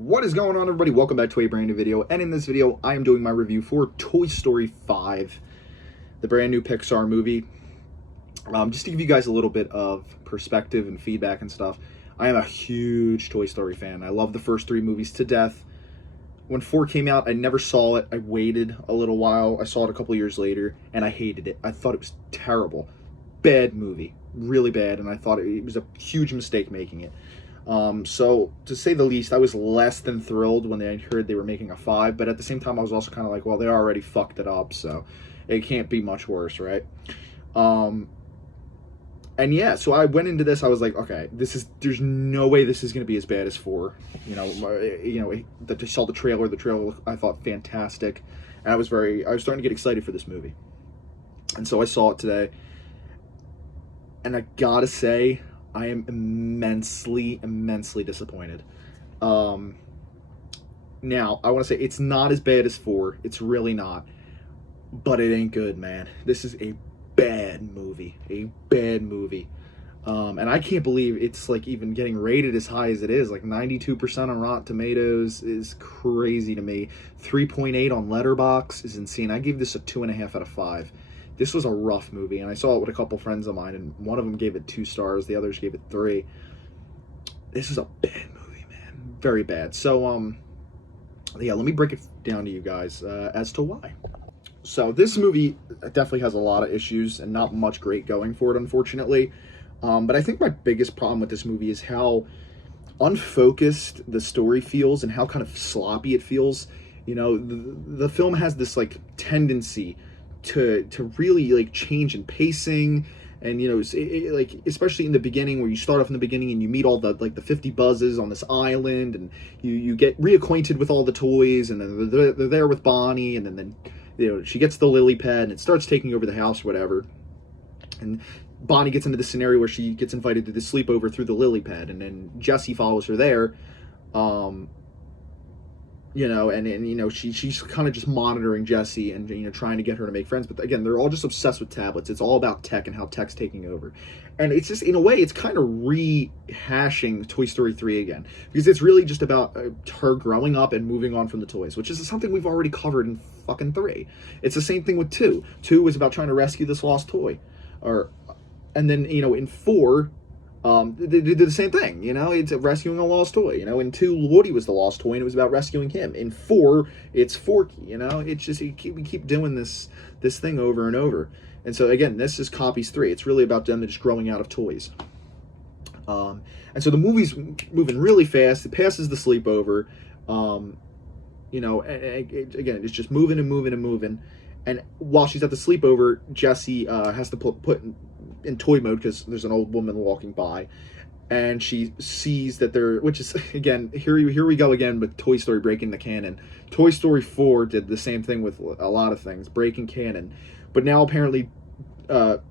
What is going on, everybody? Welcome back to a brand new video, and in this video I am doing my review for Toy Story 5, the brand new Pixar movie. Just to give you guys a little bit of perspective and feedback and stuff, I am a huge Toy Story fan. I love the first three movies to death. When 4 came out, I never saw it. I waited a little while. I saw it a couple years later, and I hated it. I thought it was terrible. Bad movie. Really bad, and I thought it was a huge mistake making it. So, to say the least, I was less than thrilled when I heard they were making a 5, but at the same time, I was also kind of like, well, they already fucked it up, so it can't be much worse, right? And yeah, so I went into this, I was like, okay, there's no way this is going to be as bad as 4. I saw the trailer I thought fantastic, and I was starting to get excited for this movie. And so I saw it today, and I gotta say, I am immensely disappointed. Now, I want to say it's not as bad as 4. It's really not. But it ain't good, man. This is a bad movie. A bad movie. And I can't believe it's like even getting rated as high as it is. Like 92% on Rotten Tomatoes is crazy to me. 3.8 on Letterboxd is insane. I gave this a 2.5 out of 5. This was a rough movie, and I saw it with a couple friends of mine, and one of them gave it 2 stars, the others gave it 3. This is a bad movie, man. Very bad. So, yeah, let me break it down to you guys as to why. So, this movie definitely has a lot of issues and not much great going for it, unfortunately. But I think my biggest problem with this movie is how unfocused the story feels and how kind of sloppy it feels. You know, the film has this, like, tendency to really like change in pacing, and like especially in the beginning, where you start off in the beginning and you meet all the 50 buzzes on this island, and you get reacquainted with all the toys, and then they're there with Bonnie, and then she gets the lily pad and it starts taking over the house or whatever, and Bonnie gets into the scenario where she gets invited to the sleepover through the lily pad, and then Jessie follows her there. She's kind of just monitoring Jessie and trying to get her to make friends. But again, they're all just obsessed with tablets. It's all about tech and how tech's taking over. And it's just, in a way, it's kind of rehashing Toy Story 3 again. Because it's really just about her growing up and moving on from the toys, which is something we've already covered in fucking 3. It's the same thing with 2. 2 was about trying to rescue this lost toy. And then, in 4... they did the same thing, it's rescuing a lost toy. In 2, Woody was the lost toy, and it was about rescuing him. In 4, it's Forky, it's just, we keep doing this thing over and over. And so, again, this is copies 3. It's really about them just growing out of toys. And so the movie's moving really fast. It passes the sleepover. Again, it's just moving and moving and moving. And while she's at the sleepover, Jessie has to put in toy mode because there's an old woman walking by, and she sees that which is, again, here we go again with Toy Story breaking the canon. Toy Story 4 did the same thing with a lot of things, breaking canon. But now apparently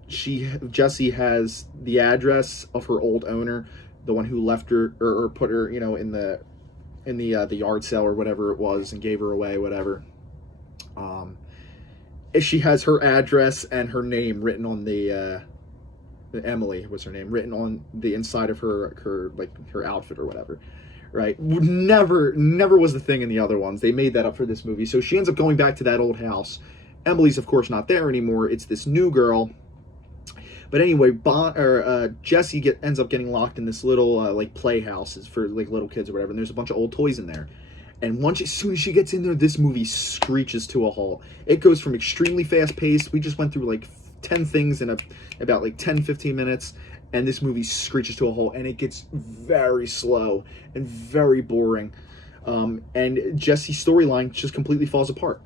Jessie has the address of her old owner, the one who left her or put her, in the yard sale or whatever it was, and gave her away, whatever. She has her address and her name written on the Emily was her name, written on the inside of her outfit or whatever, right? Never was the thing in the other ones. They made that up for this movie. So she ends up going back to that old house. Emily's, of course, not there anymore. It's this new girl. But anyway, Jessie ends up getting locked in this little playhouse for little kids or whatever, and there's a bunch of old toys in there. And as soon as she gets in there, this movie screeches to a halt. It goes from extremely fast-paced. We just went through 10 things in about 10-15 minutes, and this movie screeches to a halt, and it gets very slow and very boring. And Jessie's storyline just completely falls apart,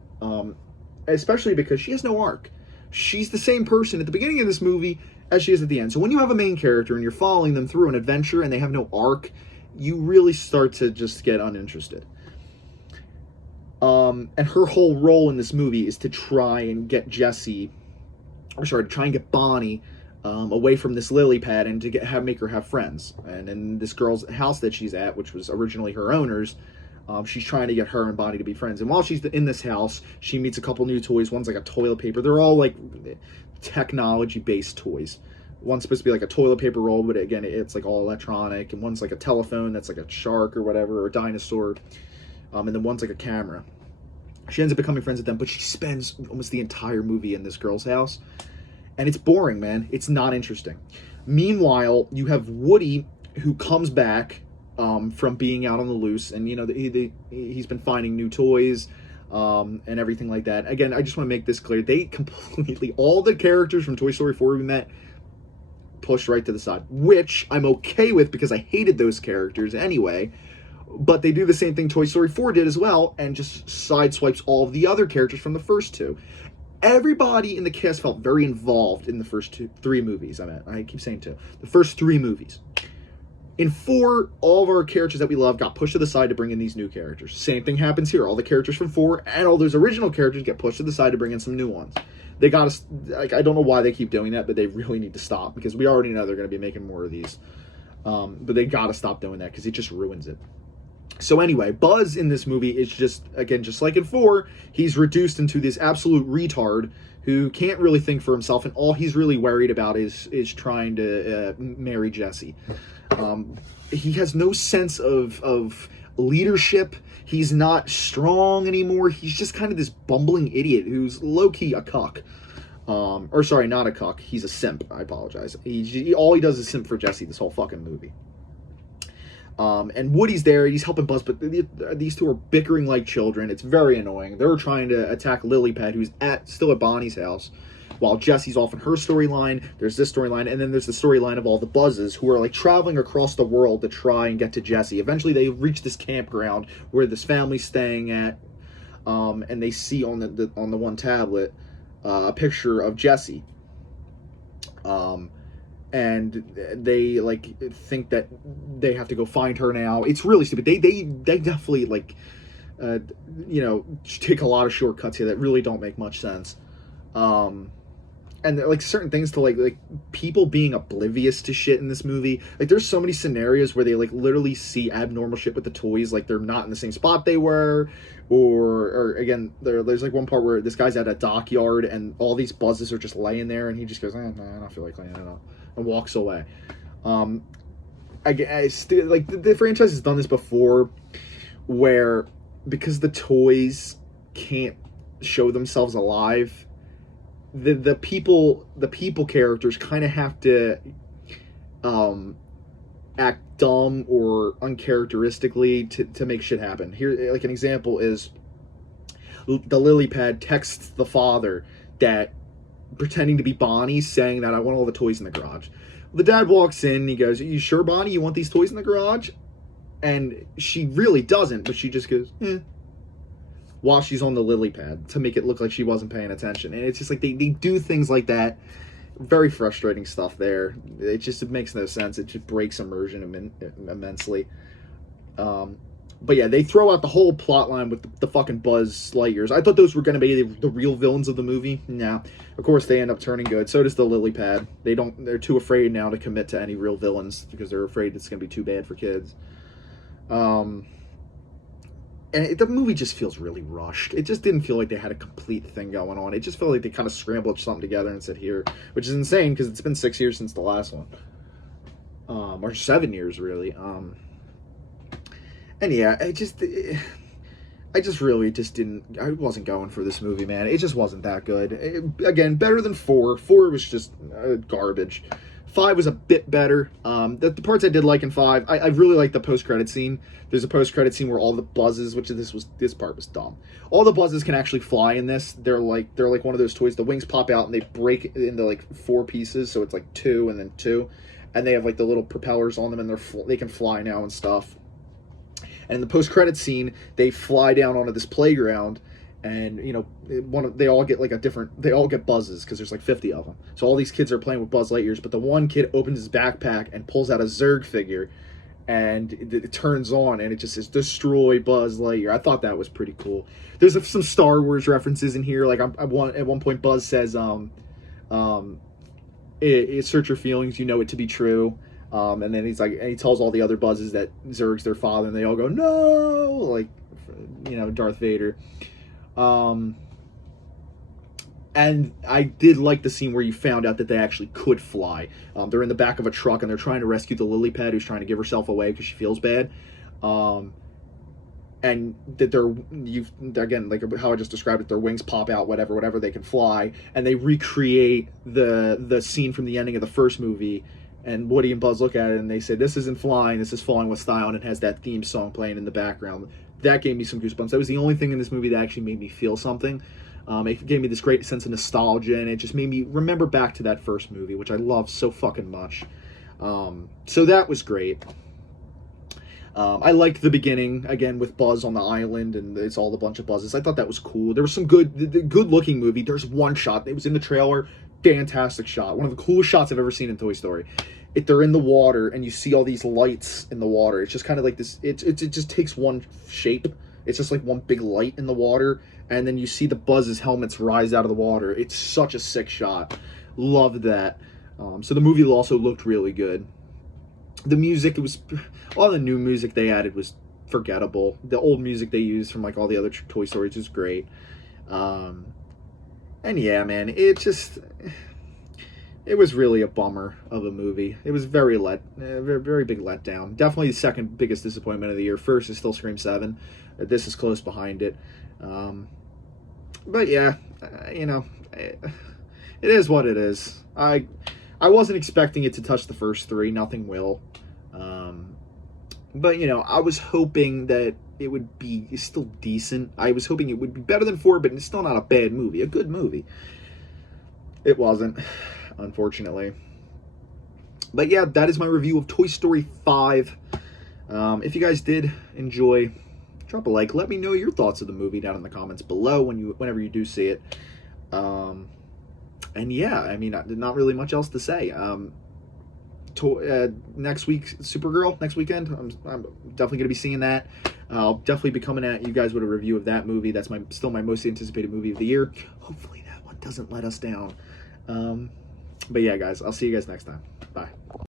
especially because she has no arc. She's the same person at the beginning of this movie as she is at the end. So when you have a main character and you're following them through an adventure and they have no arc, you really start to just get uninterested. And her whole role in this movie is to try and get Bonnie away from this lily pad and to make her have friends. And in this girl's house that she's at, which was originally her owner's, she's trying to get her and Bonnie to be friends. And while she's in this house, she meets a couple new toys. One's like a toilet paper. They're all like technology-based toys, One's supposed to be like a toilet paper roll, but again, it's like all electronic. And one's like a telephone that's like a shark or whatever, or a dinosaur. And then one's like a camera. She ends up becoming friends with them, but she spends almost the entire movie in this girl's house. And it's boring, man. It's not interesting. Meanwhile, you have Woody, who comes back from being out on the loose. And, you know, he's been finding new toys and everything like that. Again, I just want to make this clear. They completely, all the characters from Toy Story 4 we met, pushed right to the side, which I'm okay with because I hated those characters anyway. But they do the same thing Toy Story 4 did as well, and just sideswipes all of the other characters from the first two. Everybody in the cast felt very involved in the first three movies. I keep saying two. The first three movies. In 4, all of our characters that we love got pushed to the side to bring in these new characters. Same thing happens here. All the characters from 4 and all those original characters get pushed to the side to bring in some new ones. They got to, like, I don't know why they keep doing that, but they really need to stop because we already know they're going to be making more of these. But they got to stop doing that because it just ruins it. So anyway, Buzz in this movie is just, again, just like in 4, he's reduced into this absolute retard who can't really think for himself, and all he's really worried about is trying to marry Jessie. He has no sense of leadership. He's not strong anymore. He's just kind of this bumbling idiot who's low-key a cuck. Or sorry, not a cuck. He's a simp. I apologize. All he does is simp for Jessie this whole fucking movie. And Woody's there, he's helping Buzz, but these two are bickering like children. It's very annoying. They're trying to attack Lily Pad, who's still at Bonnie's house, while Jessie's off in her storyline. There's this storyline, and then there's the storyline of all the Buzzes who are like traveling across the world to try and get to Jessie. Eventually they reach this campground where this family's staying at, and they see on the one tablet a picture of Jessie. And they like think that they have to go find her now. It's really stupid. They definitely like take a lot of shortcuts here that really don't make much sense. And like certain things to like people being oblivious to shit in this movie. Like there's so many scenarios where they like literally see abnormal shit with the toys, like they're not in the same spot they were, or again there's like one part where this guy's at a dockyard and all these Buzzes are just laying there and he just goes, nah, I don't feel like cleaning it up, and walks away. I still like the franchise has done this before, where because the toys can't show themselves alive, the people characters kind of have to act dumb or uncharacteristically to make shit happen. Here, like an example is the Lily Pad texts the father that pretending to be Bonnie, saying that I want all the toys in the garage. The dad walks in and he goes, "Are you sure, Bonnie, you want these toys in the garage?" And she really doesn't, but she just goes, while she's on the Lily Pad to make it look like she wasn't paying attention. And it's just like they do things like that. Very frustrating stuff there. It makes no sense. It just breaks immersion immensely. But yeah, they throw out the whole plot line with the fucking Buzz Lightyears. I thought those were going to be the real villains of the movie. Nah. Of course, they end up turning good. So does the Lily Pad. They're too afraid now to commit to any real villains because they're afraid it's going to be too bad for kids. And the movie just feels really rushed. It just didn't feel like they had a complete thing going on. It just felt like they kind of scrambled something together and said here, which is insane because it's been 6 years since the last one. Or 7 years, really. And yeah, I just really just didn't, I wasn't going for this movie, man. It just wasn't that good. Again, better than 4. 4 was just garbage. 5 was a bit better. The parts I did like in 5, I really like the post-credit scene. There's a post-credit scene where all the Buzzes, this part was dumb. All the Buzzes can actually fly in this. They're like one of those toys. The wings pop out and they break into like 4 pieces, so it's like 2 and then 2, and they have like the little propellers on them and they can fly now and stuff. And in the post-credit scene, they fly down onto this playground. And, they all get they all get Buzzes because there's like 50 of them. So all these kids are playing with Buzz Lightyears, but the one kid opens his backpack and pulls out a Zurg figure, and it turns on, and it just says, "Destroy Buzz Lightyear." I thought that was pretty cool. There's some Star Wars references in here. Like, at one point, Buzz says, "Search your feelings, you know it to be true." And then he tells all the other Buzzes that Zurg's their father, and they all go, "No!" Like, Darth Vader. And I did like the scene where you found out that they actually could fly. They're in the back of a truck and they're trying to rescue the lily pad who's trying to give herself away because she feels bad. And that again, like how I just described it, their wings pop out, whatever, they can fly, and they recreate the scene from the ending of the first movie. And Woody and Buzz look at it and they say, "This isn't flying, this is falling with style," and it has that theme song playing in the background. That gave me some goosebumps. That was the only thing in this movie that actually made me feel something. It gave me this great sense of nostalgia, and it just made me remember back to that first movie, which I love so fucking much. So that was great. I liked the beginning, again, with Buzz on the island, and it's all a bunch of buzzes. I thought that was cool. There was some good-looking movie. There's one shot. It was in the trailer. Fantastic shot. One of the coolest shots I've ever seen in Toy Story. They're in the water, and you see all these lights in the water. It's just kind of like this. It just takes one shape. It's just like one big light in the water, and then you see the Buzz's helmets rise out of the water. It's such a sick shot. Loved that. So the movie also looked really good. The music, all the new music they added was forgettable. The old music they used from like all the other Toy Stories was great. And yeah, man, it was really a bummer of a movie. It was very very big letdown. Definitely the second biggest disappointment of the year. First is still Scream 7. This is close behind it. But yeah, it is what it is. I wasn't expecting it to touch the first three. Nothing will. But I was hoping that it would be still decent. I was hoping it would be better than 4, but it's still not a bad movie. A good movie. It wasn't, unfortunately. But yeah, that is my review of Toy Story 5. If you guys did enjoy, drop a like. Let me know your thoughts of the movie down in the comments below whenever you do see it. And yeah, I mean, not really much else to say. Next week, Supergirl, next weekend, I'm definitely going to be seeing that. I'll definitely be coming at you guys with a review of that movie. That's still my most anticipated movie of the year. Hopefully that one doesn't let us down. But yeah, guys, I'll see you guys next time. Bye.